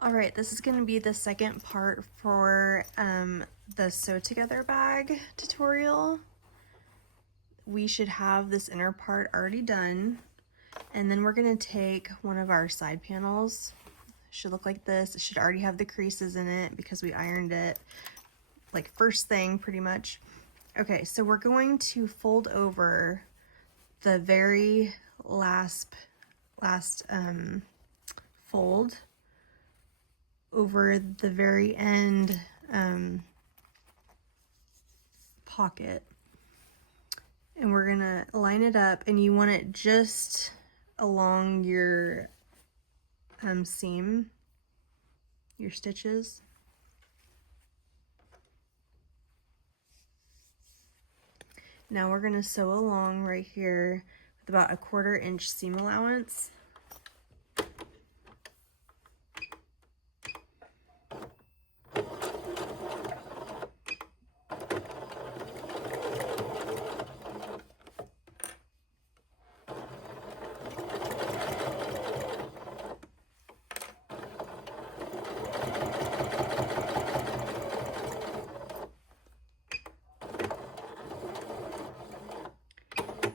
All right, this is going to be the second part for the sew together bag tutorial. We should have this inner part already done, and then we're going to take one of our side panels. It should look like this. It should already have the creases in it because we ironed it like first thing pretty much. Okay, so we're going to fold over the very last fold over the very end pocket, and we're gonna line it up, and you want it just along your seam, your stitches. Now we're gonna sew along right here with about a 1/4 inch seam allowance.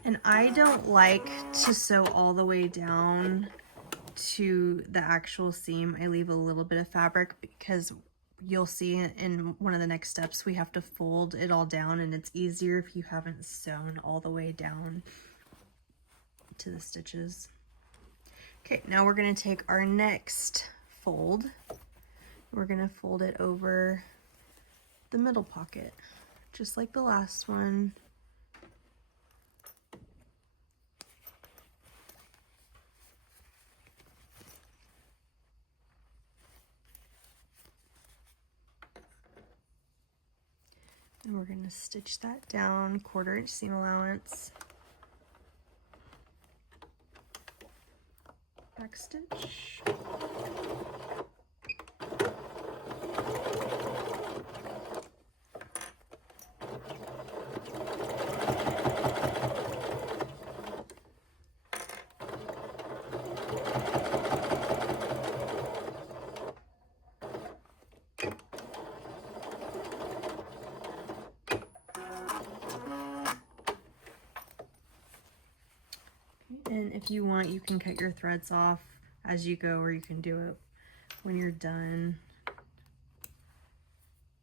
And I don't like to sew all the way down to the actual seam. I leave a little bit of fabric because you'll see in one of the next steps we have to fold it all down, and it's easier if you haven't sewn all the way down to the stitches. Okay, now we're going to take our next fold. We're going to fold it over the middle pocket, just like the last one. And we're going to stitch that down, 1/4 inch seam allowance, back stitch, and if you want, you can cut your threads off as you go, or you can do it when you're done.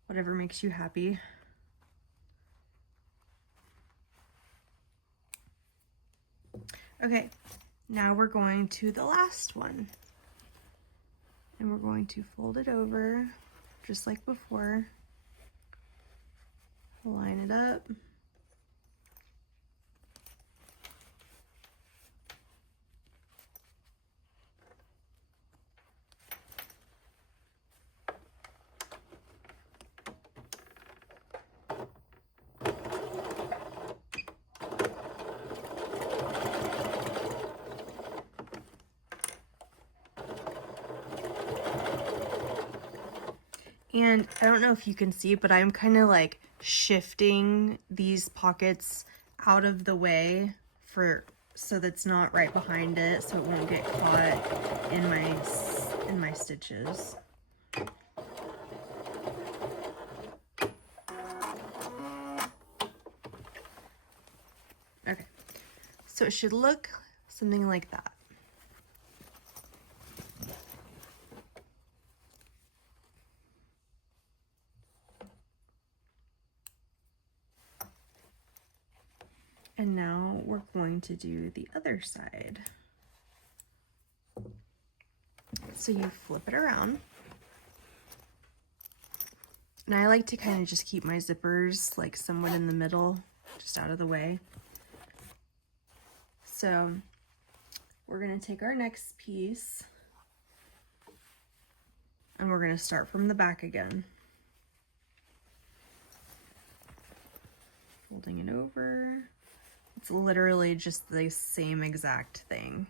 Whatever makes you happy. Okay, now we're going to the last one. And we're going to fold it over just like before. Line it up. And I don't know if you can see, but I'm kind of like shifting these pockets out of the way so that's not right behind it, so it won't get caught in my stitches. Okay, so it should look something like that. And now we're going to do the other side. So you flip it around. And I like to kind of just keep my zippers like somewhat in the middle, just out of the way. So we're going to take our next piece and we're going to start from the back again. Folding it over. It's literally just the same exact thing.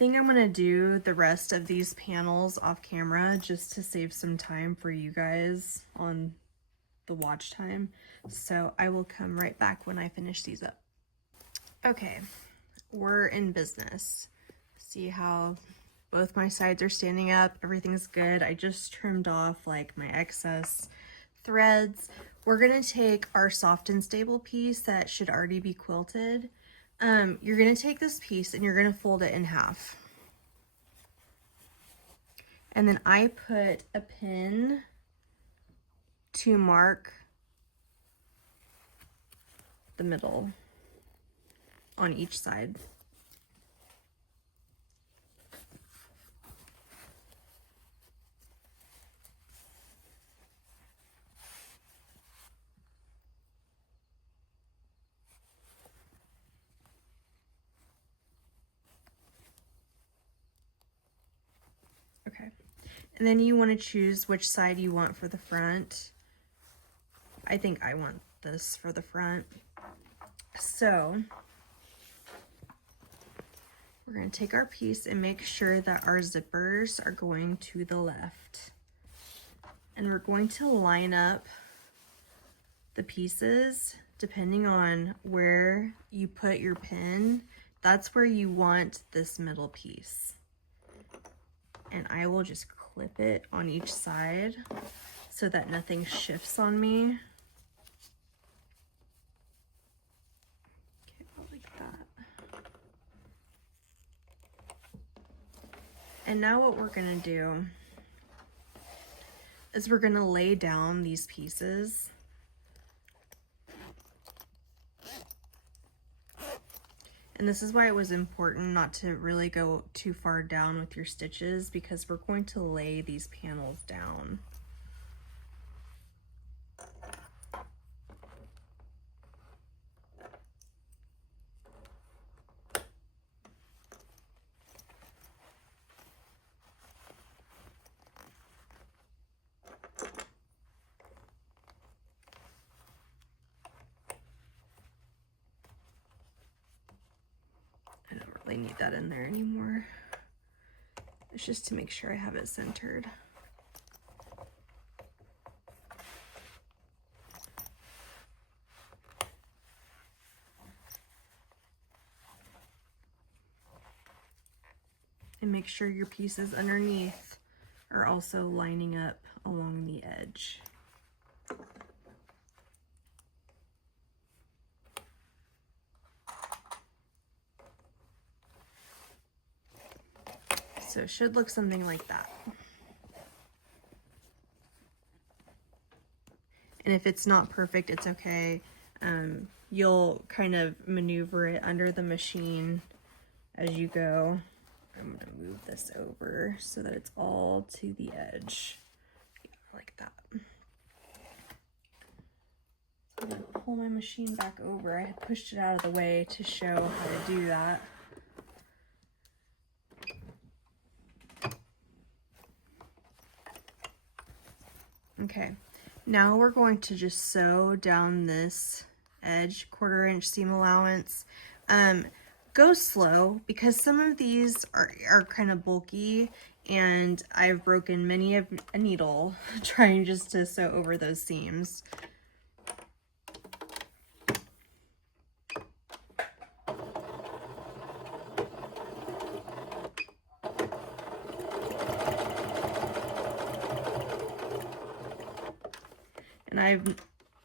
think I'm gonna do the rest of these panels off camera just to save some time for you guys on the watch time. So I will come right back when I finish these up. Okay, we're in business. See how both my sides are standing up, everything's good. I just trimmed off like my excess threads. We're gonna take our soft and stable piece that should already be quilted. You're gonna take this piece and you're gonna fold it in half. And then I put a pin to mark the middle on each side. Okay, and then you want to choose which side you want for the front. I think I want this for the front. So we're going to take our piece and make sure that our zippers are going to the left. And we're going to line up the pieces depending on where you put your pin. That's where you want this middle piece. And I will just clip it on each side so that nothing shifts on me. Okay, about like that. And now what we're gonna do is we're gonna lay down these pieces. And this is why it was important not to really go too far down with your stitches, because we're going to lay these panels down. I don't really need that in there anymore. It's just to make sure I have it centered. And make sure your pieces underneath are also lining up along the edge. So it should look something like that. And if it's not perfect, it's okay. You'll kind of maneuver it under the machine as you go. I'm gonna move this over so that it's all to the edge. Yeah, like that. I'm gonna pull my machine back over. I had pushed it out of the way to show how to do that. Okay, now we're going to just sew down this edge, 1/4 inch seam allowance. Go slow because some of these are kind of bulky and I've broken many a needle trying just to sew over those seams.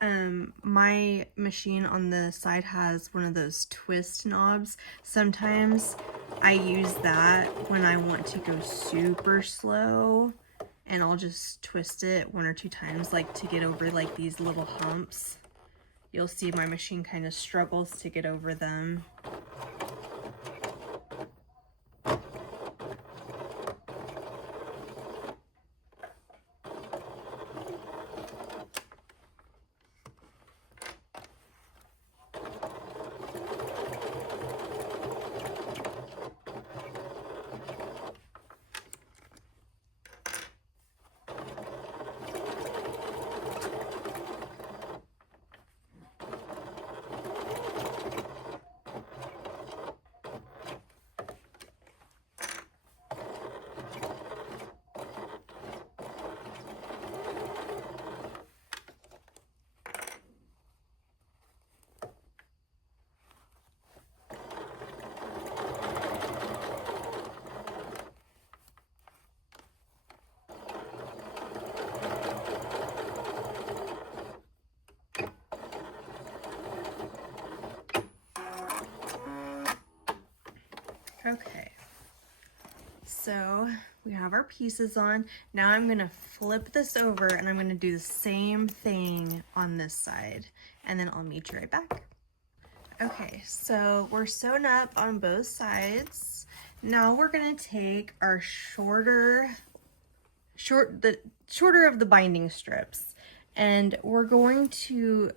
And my machine on the side has one of those twist knobs. Sometimes I use that when I want to go super slow, and I'll just twist it 1 or 2 times, like to get over like these little humps. You'll see my machine kind of struggles to get over them. So we have our pieces on. Now I'm gonna flip this over and I'm gonna do the same thing on this side, and then I'll meet you right back. Okay, so we're sewn up on both sides. Now we're gonna take our shorter of the binding strips, and we're going to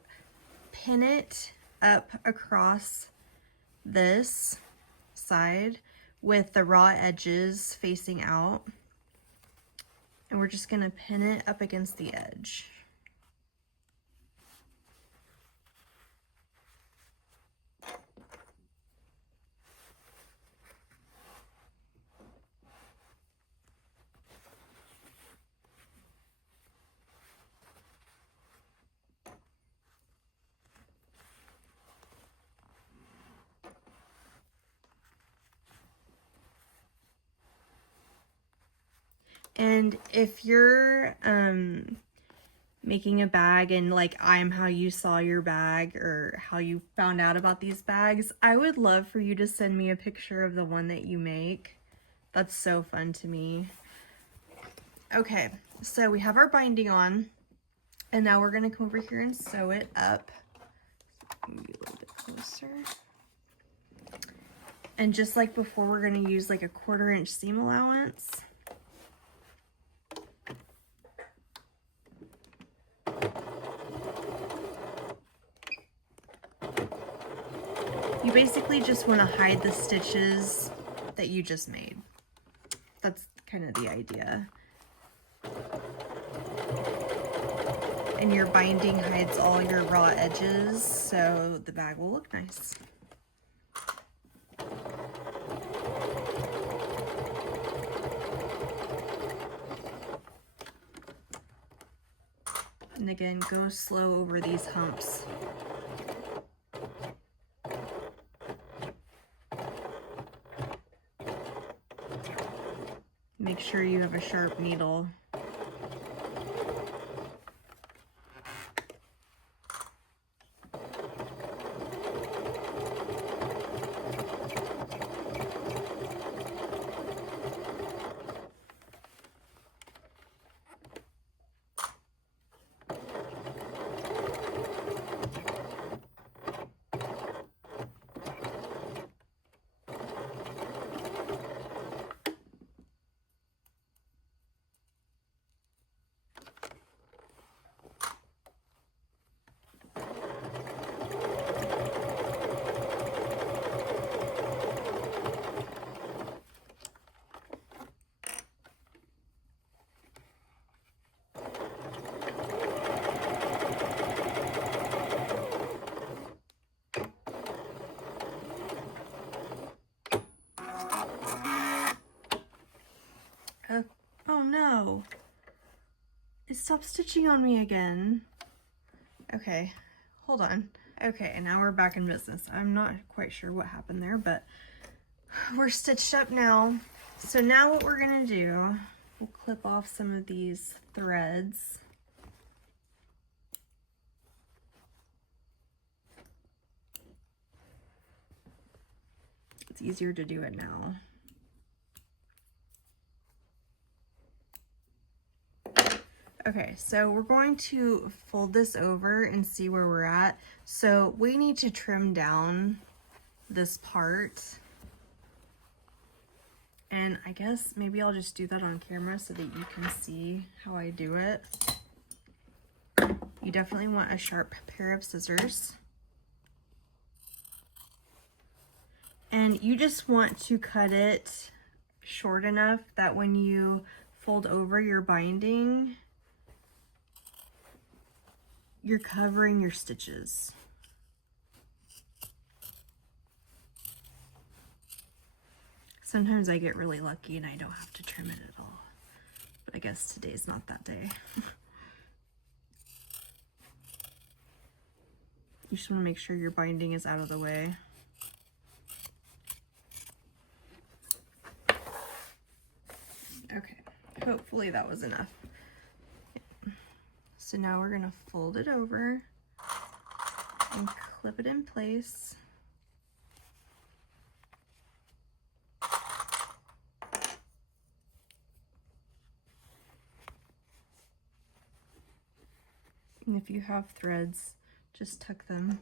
pin it up across this side with the raw edges facing out, and we're just gonna pin it up against the edge. And if you're making a bag and like I'm how you saw your bag or how you found out about these bags, I would love for you to send me a picture of the one that you make. That's so fun to me. Okay, so we have our binding on, and now we're gonna come over here and sew it up. Maybe a little bit closer. And just like before, we're gonna use like a 1/4 inch seam allowance. You basically just want to hide the stitches that you just made. That's kind of the idea. And your binding hides all your raw edges, so the bag will look nice. And again, go slow over these humps. Make sure you have a sharp needle. Oh no, it stopped stitching on me again. Okay, hold on. Okay, and now we're back in business. I'm not quite sure what happened there, but we're stitched up now. So now what we're gonna do, we'll clip off some of these threads. It's easier to do it now. Okay, so we're going to fold this over and see where we're at. So we need to trim down this part. And I guess maybe I'll just do that on camera so that you can see how I do it. You definitely want a sharp pair of scissors. And you just want to cut it short enough that when you fold over your binding, you're covering your stitches. Sometimes I get really lucky and I don't have to trim it at all, but I guess today's not that day. You just want to make sure your binding is out of the way. Okay, hopefully that was enough. So now we're gonna fold it over and clip it in place. And if you have threads, just tuck them.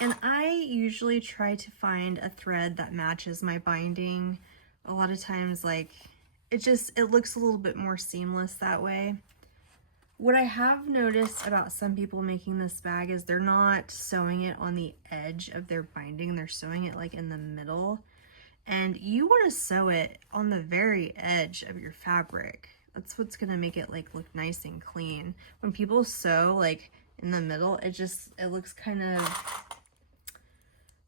And I usually try to find a thread that matches my binding. A lot of times, like, it looks a little bit more seamless that way. What I have noticed about some people making this bag is they're not sewing it on the edge of their binding. They're sewing it like in the middle. And you want to sew it on the very edge of your fabric. That's what's going to make it like look nice and clean. When people sew like in the middle, it looks kind of,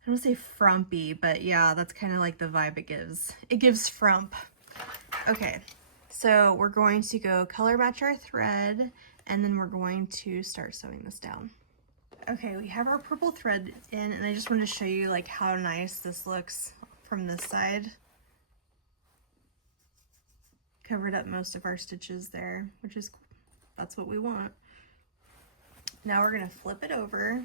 I don't want to say frumpy, but yeah, that's kind of like the vibe it gives. It gives frump. Okay, so we're going to go color match our thread, and then we're going to start sewing this down. Okay, we have our purple thread in, and I just wanted to show you like how nice this looks from this side. Covered up most of our stitches there, which is, that's what we want. Now we're gonna flip it over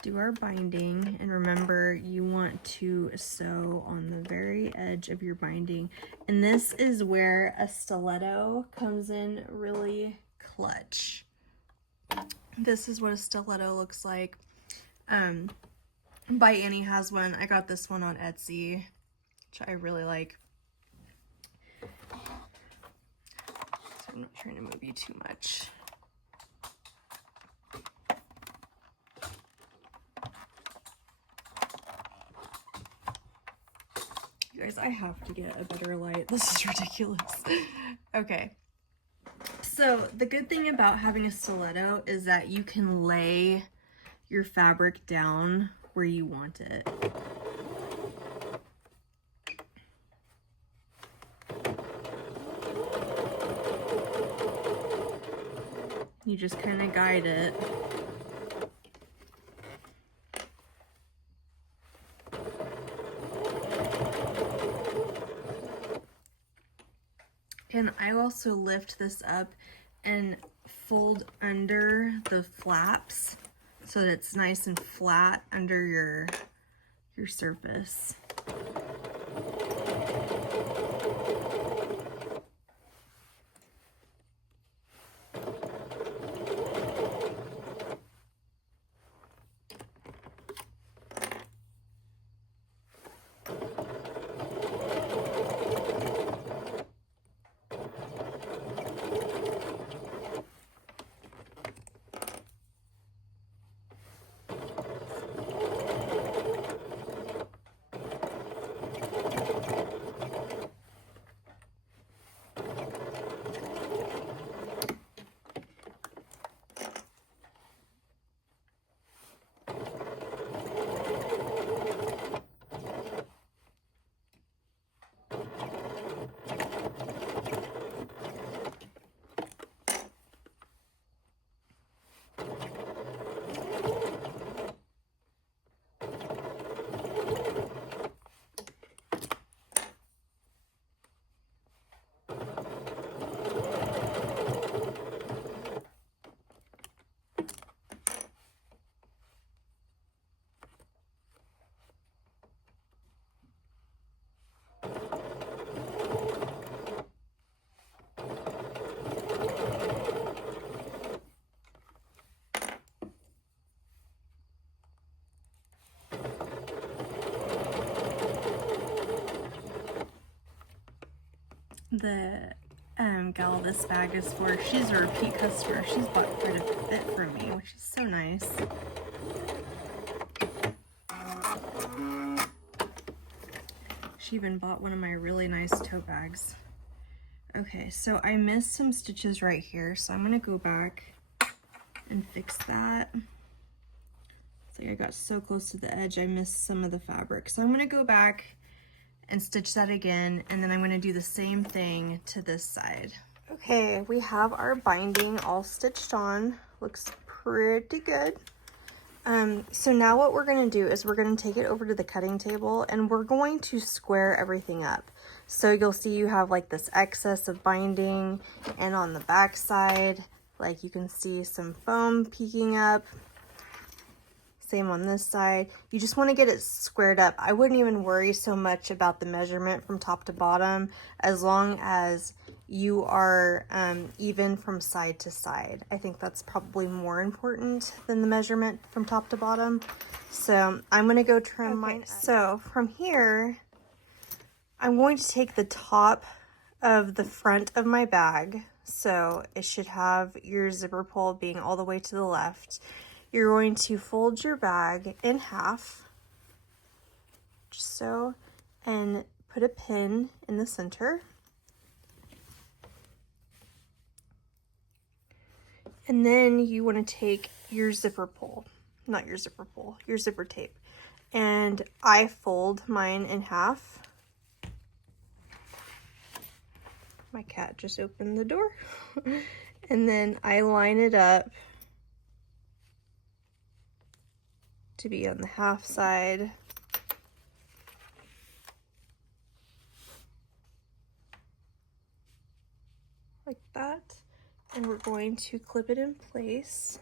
do our binding, and remember you want to sew on the very edge of your binding, and this is where a stiletto comes in really clutch. This is what a stiletto looks like. By Annie has one. I got this one on Etsy, which I really like. So I'm not trying to move you too much. You guys, I have to get a better light. This is ridiculous. Okay. So the good thing about having a stiletto is that you can lay your fabric down where you want it. You just kind of guide it. And I also lift this up and fold under the flaps so that it's nice and flat under your surface. The gal this bag is for, she's a repeat customer. She's bought quite a bit from me, which is so nice. She even bought one of my really nice tote bags. Okay, so I missed some stitches right here, so I'm gonna go back and fix that. It's like I got so close to the edge, I missed some of the fabric. So I'm gonna go back and stitch that again, and then I'm gonna do the same thing to this side. Okay, we have our binding all stitched on. Looks pretty good. So now what we're gonna do is we're gonna take it over to the cutting table and we're going to square everything up. So you'll see you have like this excess of binding, and on the back side, like you can see some foam peeking up. Same on this side. You just want to get it squared up. I wouldn't even worry so much about the measurement from top to bottom as long as you are even from side to side. I think that's probably more important than the measurement from top to bottom. So I'm going to go trim mine. So from here, I'm going to take the top of the front of my bag. So it should have your zipper pull being all the way to the left. You're going to fold your bag in half, just so, and put a pin in the center. And then you want to take your zipper pull, not your zipper pull, your zipper tape. And I fold mine in half. My cat just opened the door. And then I line it up to be on the half side. Like that. And we're going to clip it in place.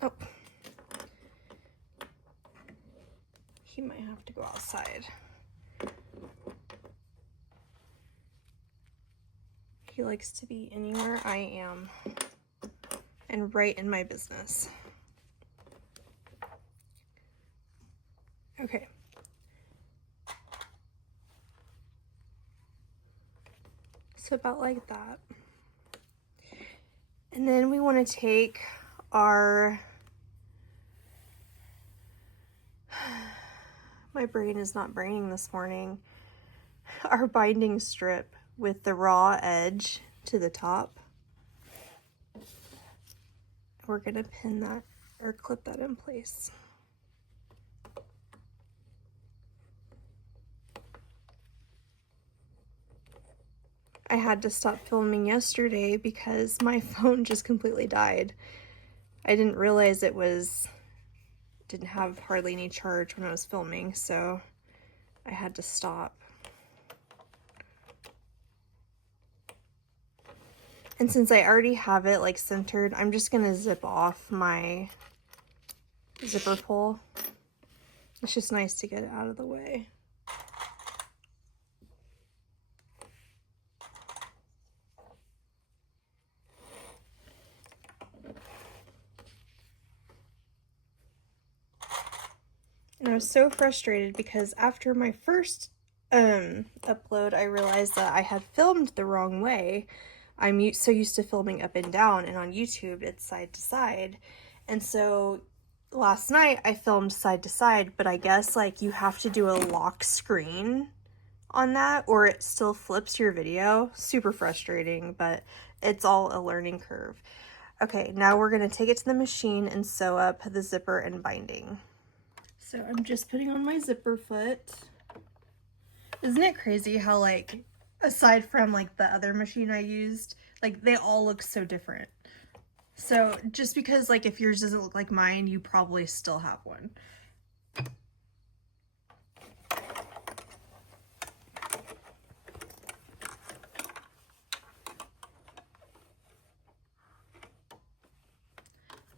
Oh. He might have to go outside. He likes to be anywhere I am and right in my business. Okay. So about like that. And then we want to take our, my brain is not braining this morning, our binding strip with the raw edge to the top. We're gonna pin that or clip that in place. I had to stop filming yesterday because my phone just completely died. I didn't realize didn't have hardly any charge when I was filming, so I had to stop. And since I already have it like centered, I'm just gonna zip off my zipper pull. It's just nice to get it out of the way. And I was so frustrated because after my first upload, I realized that I had filmed the wrong way. I'm so used to filming up and down, and on YouTube it's side to side. And so last night I filmed side to side, but I guess like you have to do a lock screen on that or it still flips your video. Super frustrating, but it's all a learning curve. Okay, now we're gonna take it to the machine and sew up the zipper and binding. So I'm just putting on my zipper foot. Isn't it crazy how like, aside from like the other machine I used, like they all look so different. So just because like if yours doesn't look like mine, you probably still have one.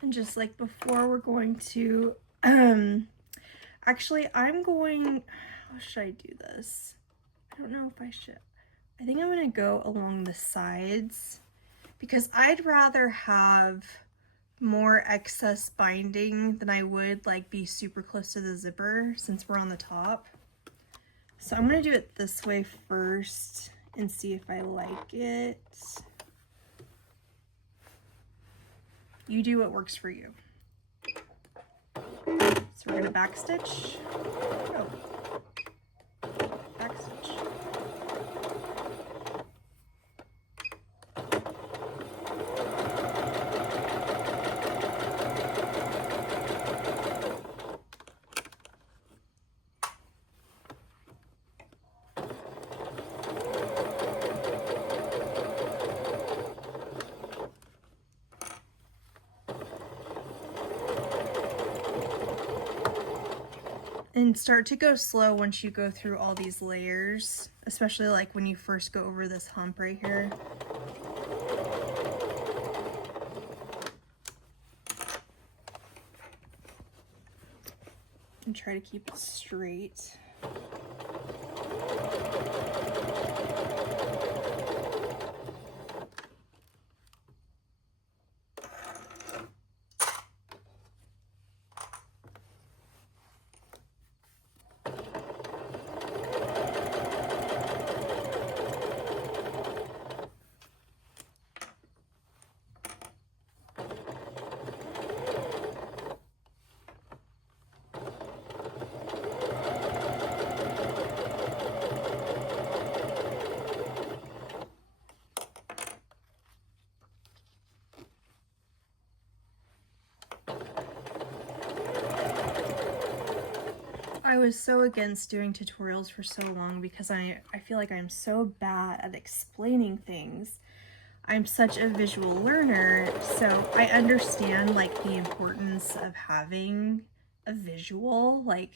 And just like before, we're going to, actually I'm going, how should I do this? I don't know if I should. I think I'm gonna go along the sides because I'd rather have more excess binding than I would like be super close to the zipper since we're on the top. So I'm gonna do it this way first and see if I like it. You do what works for you. So we're gonna backstitch. Oh. And start to go slow once you go through all these layers, especially like when you first go over this hump right here. And try to keep it straight. I was so against doing tutorials for so long because I feel like I'm so bad at explaining things. I'm such a visual learner, so I understand like the importance of having a visual. Like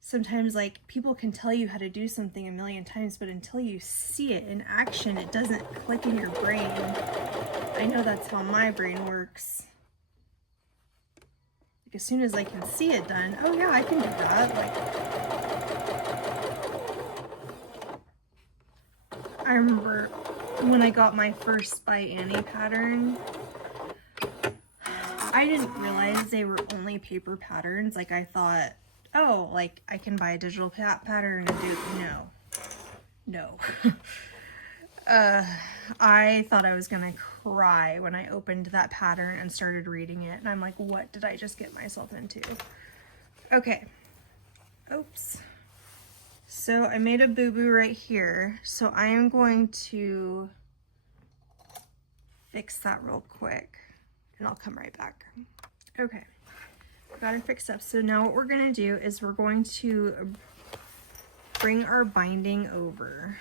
sometimes like people can tell you how to do something a million times, but until you see it in action, it doesn't click in your brain. I know that's how my brain works. Like as soon as I can see it done, oh yeah, I can do that. Like I remember when I got my first by Annie pattern, I didn't realize they were only paper patterns. Like I thought, oh, like I can buy a digital pattern and do, no. I thought I was gonna cry when I opened that pattern and started reading it, and I'm like, what did I just get myself into? Okay, oops. So I made a boo-boo right here, so I am going to fix that real quick, and I'll come right back. Okay, got it fixed up. So now what we're gonna do is we're going to bring our binding over.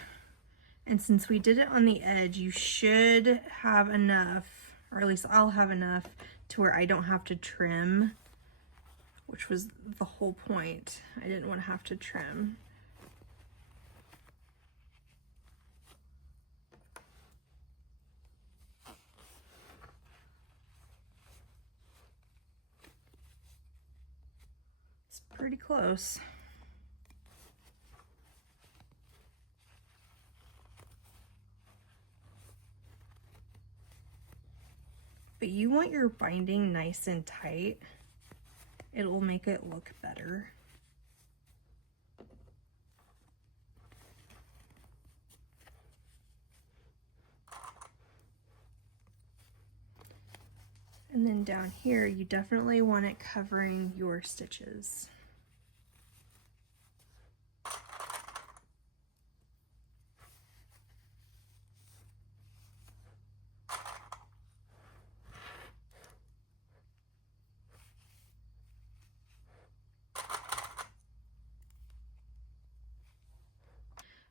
And since we did it on the edge, you should have enough, or at least I'll have enough, to where I don't have to trim, which was the whole point. I didn't want to have to trim. It's pretty close. But you want your binding nice and tight. It'll make it look better. And then down here, you definitely want it covering your stitches.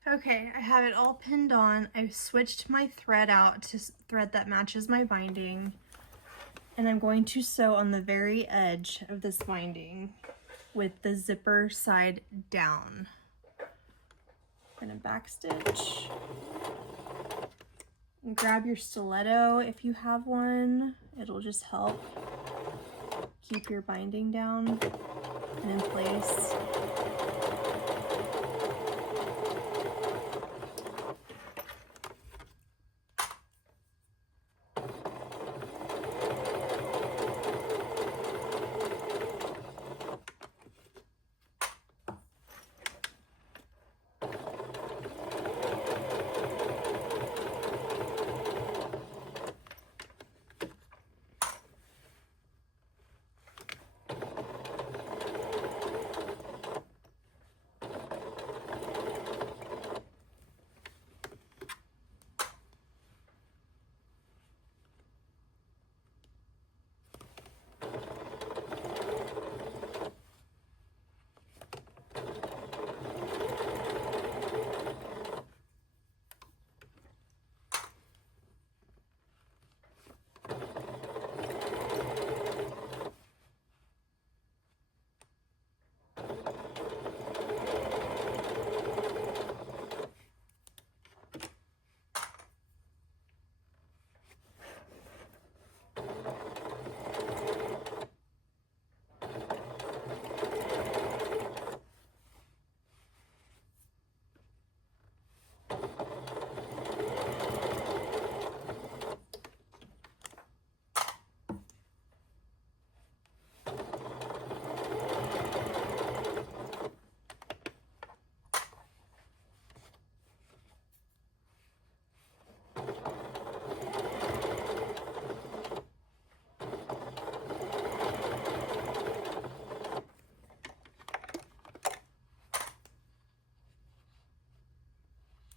Okay, I have it all pinned on. I've switched my thread out to thread that matches my binding. And I'm going to sew on the very edge of this binding with the zipper side down. I'm gonna backstitch. And grab your stiletto if you have one. It'll just help keep your binding down and in place.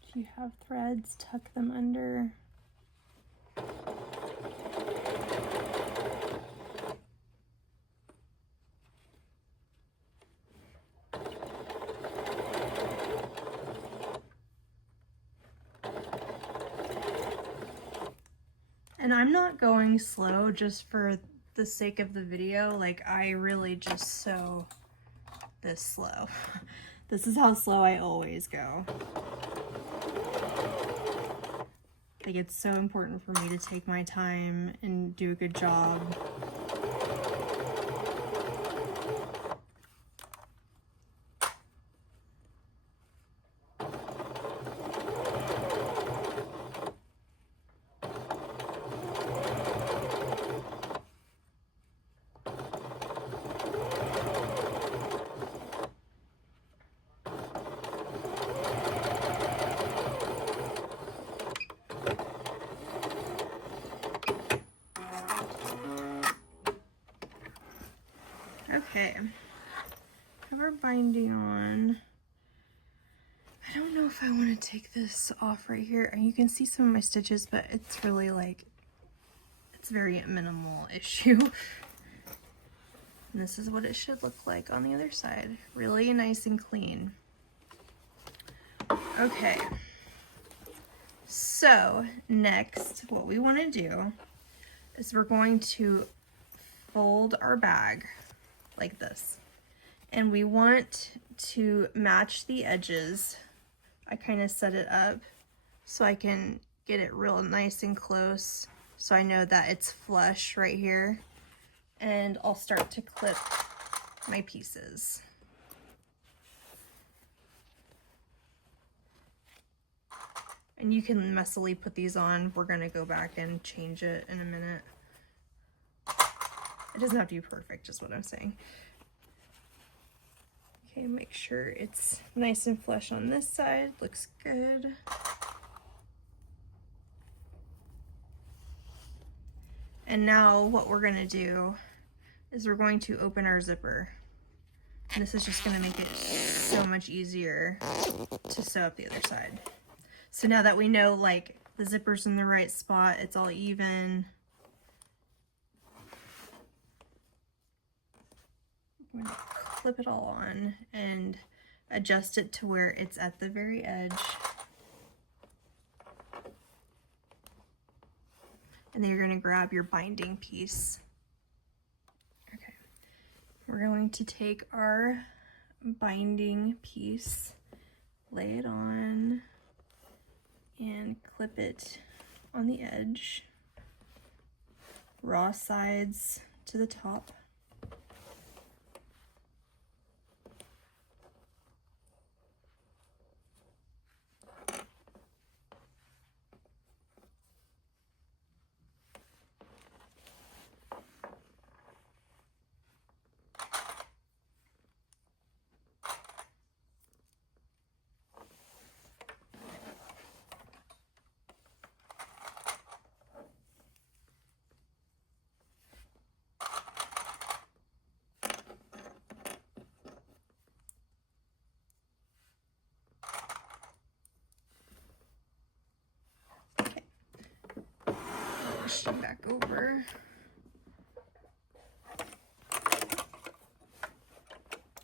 If you have threads, tuck them under. And I'm not going slow just for the sake of the video. Like, I really just sew this slow. This is how slow I always go. Like, it's so important for me to take my time and do a good job. Okay, have our binding on. I don't know if I want to take this off right here. You can see some of my stitches, but it's really like, it's very minimal issue. And this is what it should look like on the other side. Really nice and clean. Okay, so next what we want to do is we're going to fold our bag like this, and we want to match the edges. I kind of set it up so I can get it real nice and close, so I know that it's flush right here, and I'll start to clip my pieces. And you can messily put these on. We're gonna go back and change it in a minute. It doesn't have to be perfect, just what I'm saying. Okay, make sure it's nice and flush on this side. Looks good. And now what we're gonna do is we're going to open our zipper. And this is just gonna make it so much easier to sew up the other side. So now that we know, like, the zipper's in the right spot, it's all even. I'm gonna clip it all on and adjust it to where it's at the very edge. And then you're gonna grab your binding piece. Okay, we're going to take our binding piece, lay it on, and clip it on the edge, raw sides to the top. Back over.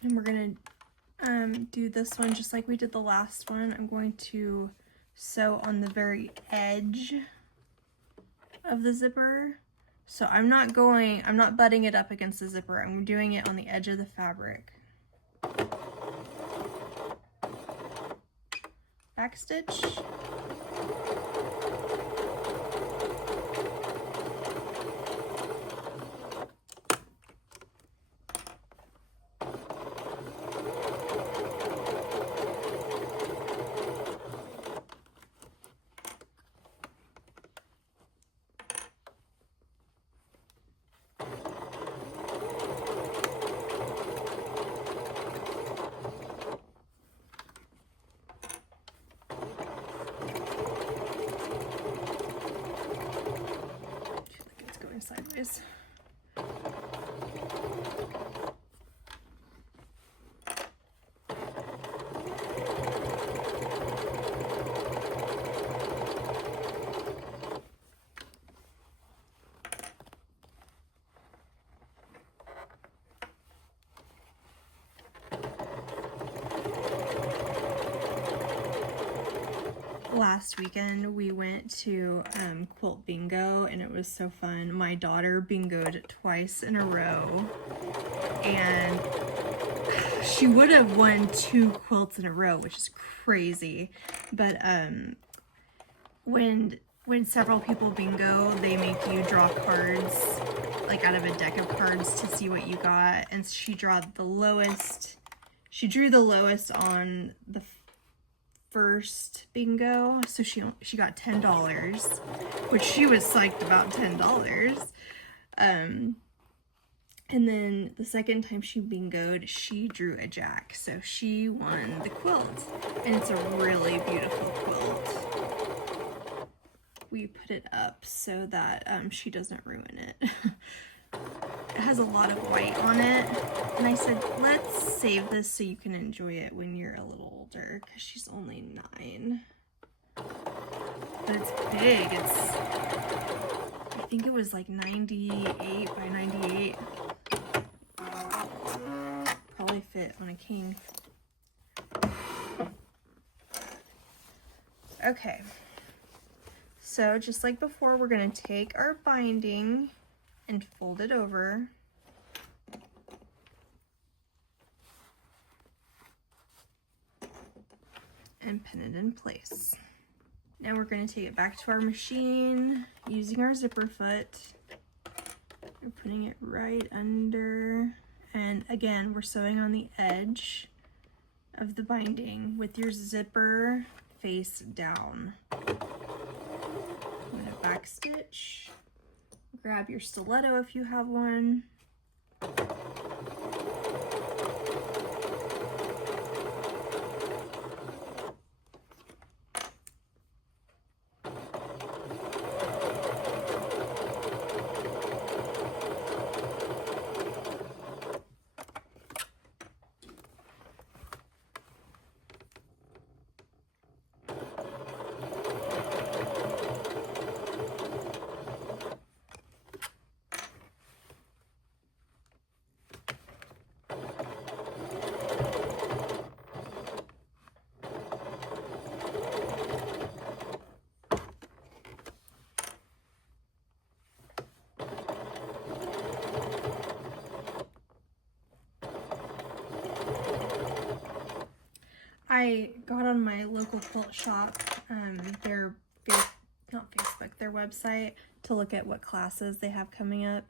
And we're gonna do this one just like we did the last one. I'm going to sew on the very edge of the zipper. So I'm not butting it up against the zipper. I'm doing it on the edge of the fabric. Back stitch. last weekend we went to quilt bingo, and it was so fun. My daughter bingoed twice in a row, and she would have won 2 quilts in a row, which is crazy. But when several people bingo, they make you draw cards, like out of a deck of cards, to see what you got. And she drew the lowest. She drew the lowest on the first bingo, so she got $10, which she was psyched about $10. And then the second time she bingoed, she drew a jack, so she won the quilt, and it's a really beautiful quilt. We put it up so that she doesn't ruin it. It has a lot of white on it, and I said, let's save this so you can enjoy it when you're a little older, because she's only 9. But it's big. I think it was like 98 by 98. Probably fit on a king. Okay, so just like before, we're going to take our binding and fold it over. And pin it in place. Now we're going to take it back to our machine using our zipper foot. We're putting it right under, and again, we're sewing on the edge of the binding with your zipper face down. I'm going to back stitch. Grab your stiletto if you have one. I got on my local quilt shop, their website, to look at what classes they have coming up,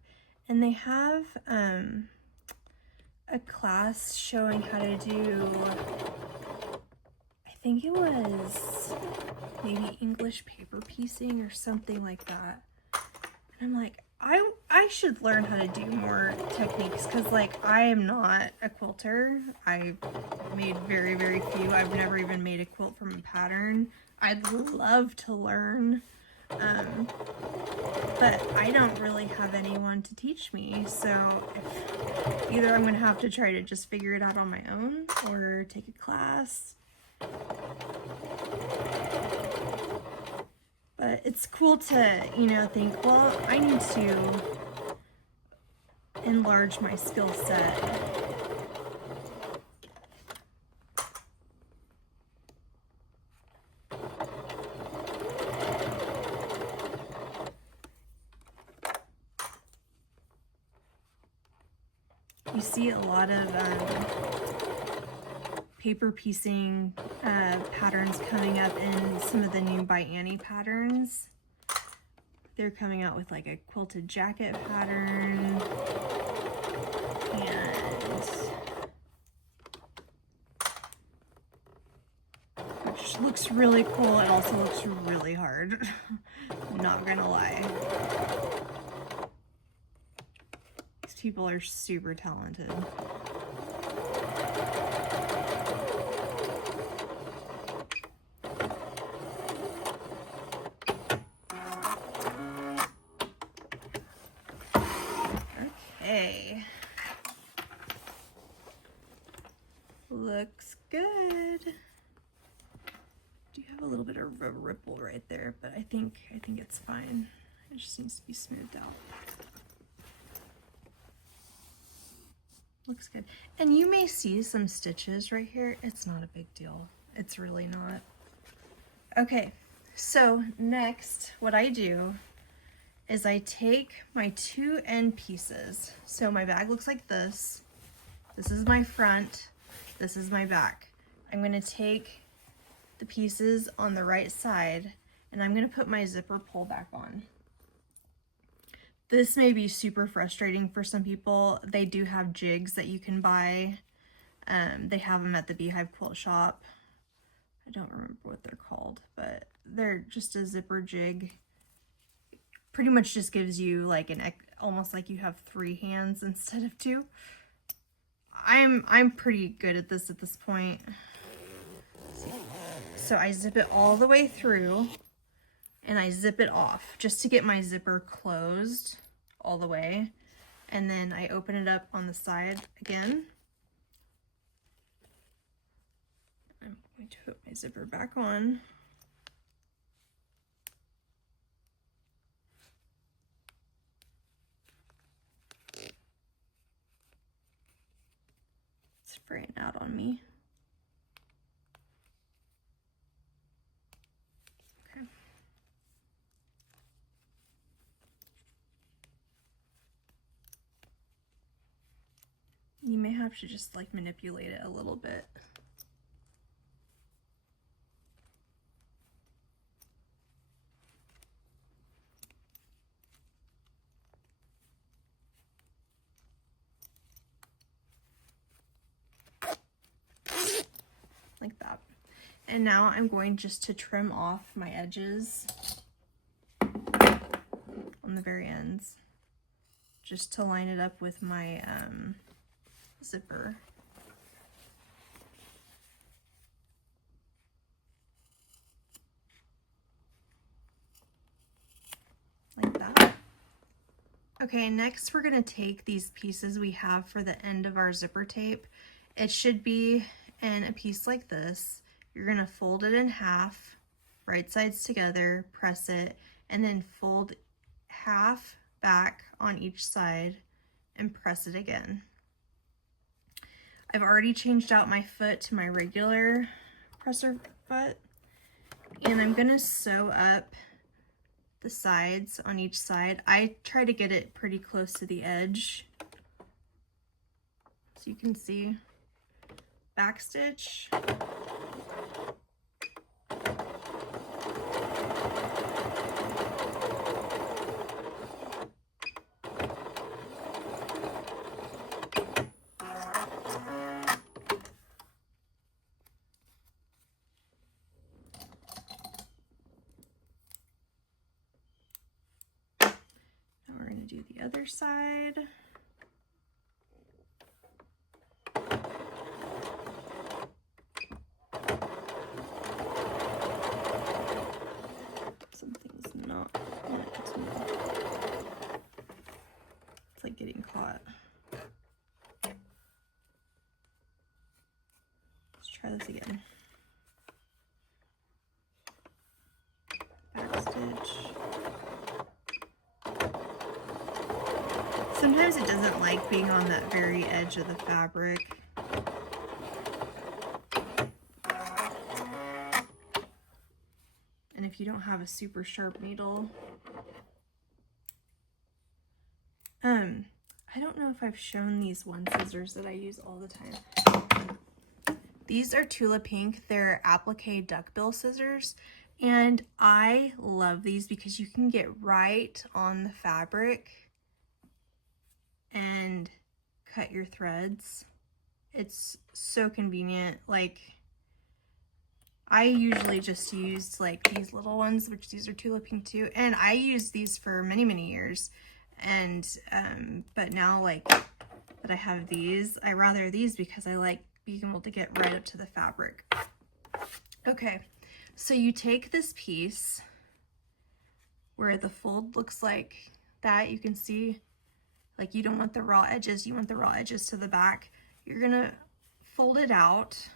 and they have a class showing how to do, I think it was maybe English paper piecing or something like that. And I'm like, I should learn how to do more techniques, because like I am not a quilter. I've made very, very few. I've never even made a quilt from a pattern. I'd love to learn, but I don't really have anyone to teach me. So either I'm gonna have to try to just figure it out on my own or take a class. But it's cool to, you know, think, well, I need to enlarge my skill set. You see a lot of paper piecing patterns coming up in some of the new by Annie patterns. They're coming out with like a quilted jacket pattern, and which looks really cool. It also looks really hard. I'm not gonna lie. These people are super talented. Okay. Looks good. Do have a little bit of a ripple right there, but I think it's fine. It just needs to be smoothed out. Looks good. And you may see some stitches right here. It's not a big deal. It's really not. Okay, so next what I do is I take my two end pieces. So my bag looks like this. This is my front, this is my back. I'm gonna take the pieces on the right side and I'm gonna put my zipper pull back on. This may be super frustrating for some people. They do have jigs that you can buy. They have them at the Beehive Quilt Shop. I don't remember what they're called, but they're just a zipper jig. Pretty much just gives you like almost like you have 3 hands instead of 2. I'm pretty good at this point. So I zip it all the way through and I zip it off just to get my zipper closed all the way. And then I open it up on the side again. I'm going to put my zipper back on. It's fraying out on me. Okay. You may have to just like manipulate it a little bit. Like that. And now I'm going just to trim off my edges on the very ends, just to line it up with my zipper. Like that. Okay, next we're gonna take these pieces we have for the end of our zipper tape. It should be in a piece like this. You're gonna fold it in half, right sides together, press it, and then fold half back on each side and press it again. I've already changed out my foot to my regular presser foot, and I'm gonna sew up the sides on each side. I try to get it pretty close to the edge so you can see. Back stitch. Now we're going to do the other side. Something's not wanting to move. It's like getting caught. Let's try this again. Back stitch. Sometimes it doesn't like being on that very edge of the fabric. And if you don't have a super sharp needle, I don't know if I've shown these one scissors that I use all the time. These are Tula Pink. They're applique duckbill scissors, and I love these because you can get right on the fabric and cut your threads. It's so convenient. Like, I usually just used like these little ones, which these are Tula Pink too, and I used these for many years. And but now, like, that I have these, I rather these because I like being able to get right up to the fabric. Okay, so you take this piece where the fold looks like that. You can see, like, you don't want the raw edges, you want the raw edges to the back. You're gonna fold it out,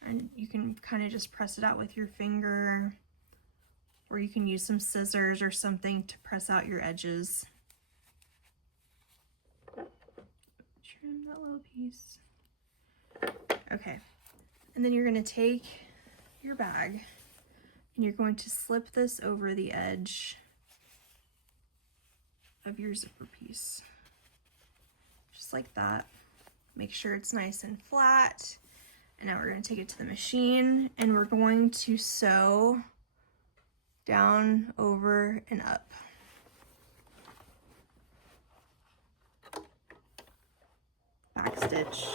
and you can kind of just press it out with your finger, or you can use some scissors or something to press out your edges. Trim that little piece. Okay, and then you're gonna take your bag, and you're going to slip this over the edge of your zipper piece. Just like that. Make sure it's nice and flat. And now we're going to take it to the machine, and we're going to sew down, over, and up. Back stitch.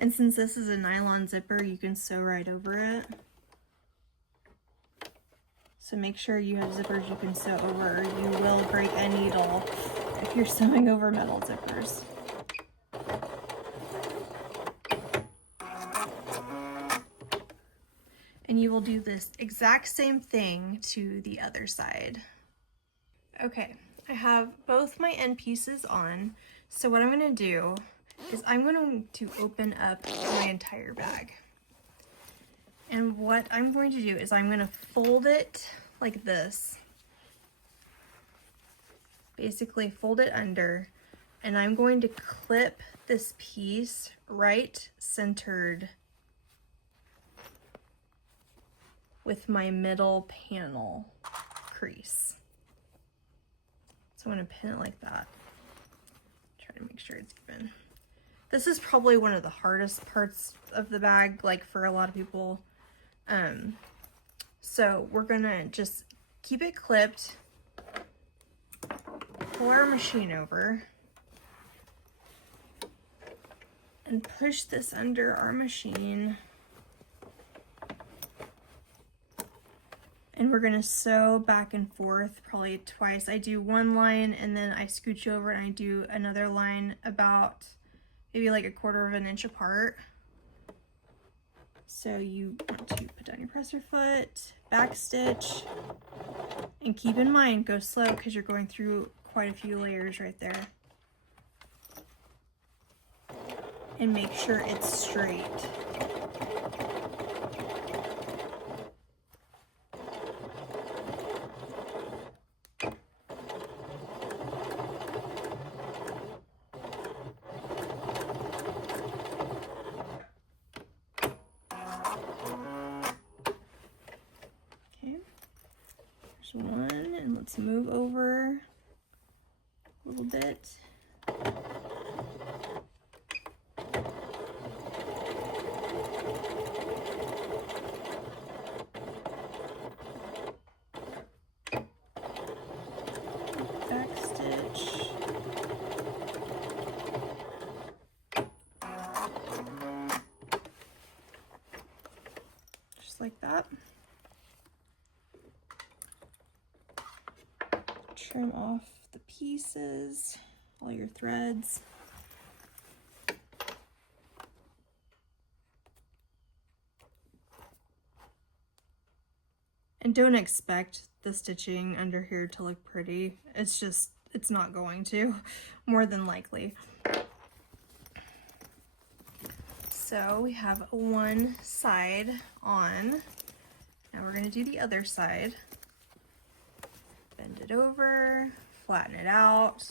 And since this is a nylon zipper, you can sew right over it. So make sure you have zippers you can sew over, or you will break a needle if you're sewing over metal zippers. And you will do this exact same thing to the other side. Okay, I have both my end pieces on. So what I'm gonna do is I'm going to open up my entire bag. And what I'm going to do is I'm going to fold it like this. Basically fold it under, and I'm going to clip this piece right centered with my middle panel crease. So I'm going to pin it like that. Try to make sure it's even. This is probably one of the hardest parts of the bag, like for a lot of people. So we're gonna just keep it clipped, pull our machine over, and push this under our machine. And we're gonna sew back and forth probably twice. I do one line and then I scooch over and I do another line about maybe like 1/4 inch apart. So you want to put down your presser foot, back stitch, and keep in mind, go slow because you're going through quite a few layers right there. And make sure it's straight. One, and let's move over a little bit. Back stitch. Just like that. Trim off the pieces, all your threads. And don't expect the stitching under here to look pretty. It's just, it's not going to, more than likely. So we have one side on. Now we're going to do the other side. Bend it over, flatten it out.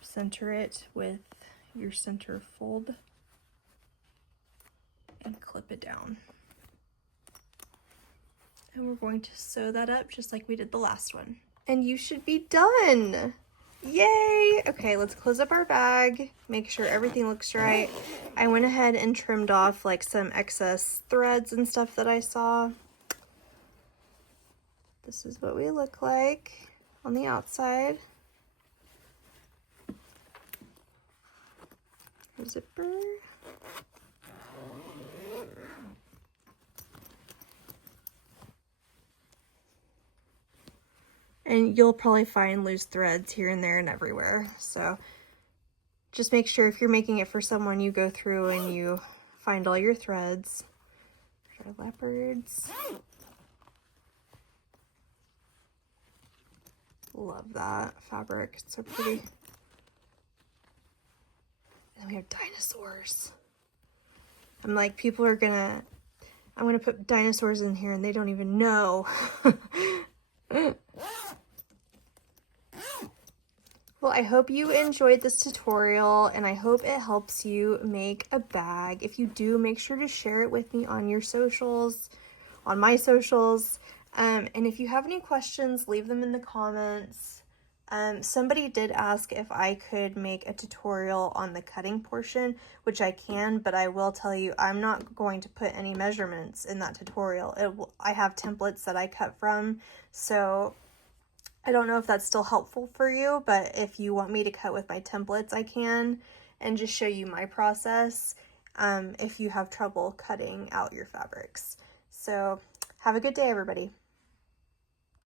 Center it with your center fold and clip it down. And we're going to sew that up just like we did the last one. And you should be done. Yay! Okay, let's close up our bag, make sure everything looks right. I went ahead and trimmed off like some excess threads and stuff that I saw. This is what we look like on the outside. Our zipper. And you'll probably find loose threads here and there and everywhere. So just make sure if you're making it for someone, you go through and you find all your threads. Our leopards. Love that fabric. It's so pretty. And we have dinosaurs. I'm like, people are gonna, I'm gonna put dinosaurs in here and they don't even know. Well, I hope you enjoyed this tutorial and I hope it helps you make a bag. If you do, make sure to share it with me on your socials, on my socials. And if you have any questions, leave them in the comments. Somebody did ask if I could make a tutorial on the cutting portion, which I can, but I will tell you, I'm not going to put any measurements in that tutorial. I have templates that I cut from, so I don't know if that's still helpful for you, but if you want me to cut with my templates, I can, and just show you my process if you have trouble cutting out your fabrics. So have a good day, everybody.